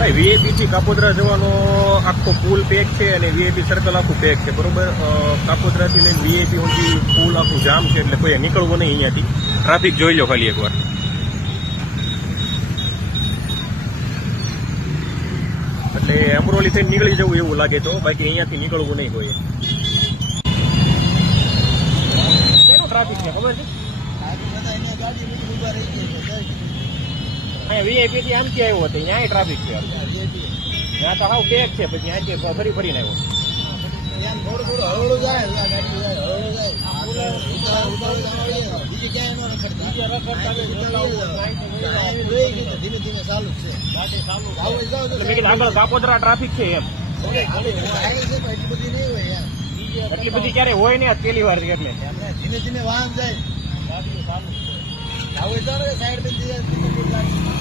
ભાઈ વીઆઈપી થી કાપોદ્રા જવાનો આખો પુલ પેક છે અને વીઆઈપી સર્કલ આખું પેક છે બરોબર. કાપોદ્રાથી લઈને વીઆઈપી સુધી પુલ આખું જામ છે એટલે કોઈ નીકળવું નહીં અહીંયાથી. ટ્રાફિક જોઈ લો ખાલી એકવાર. એટલે અમરોલી થઈને નીકળી જવું એવું લાગે તો, બાકી અહીંયાથી નીકળવું નહીં હોય. શેનો ટ્રાફિક છે ખબર છે? અહીંયા વીઆઈપી થી આમથી આવ્યો હતો, ત્યાં ટ્રાફિક છે. ત્યાં તો હાવ પેક છે, પછી ત્યાંથી ફરી ફરીને આવ્યો. થોડું હળવળું જાય, ધીમે ધીમે ચાલુ છે. આગળ કાપોદ્રા ટ્રાફિક છે એમ. એટલી બધી ક્યારે હોય ને પેલી વાર છે એટલે ધીમે ધીમે વાહન જાય. સાઈડ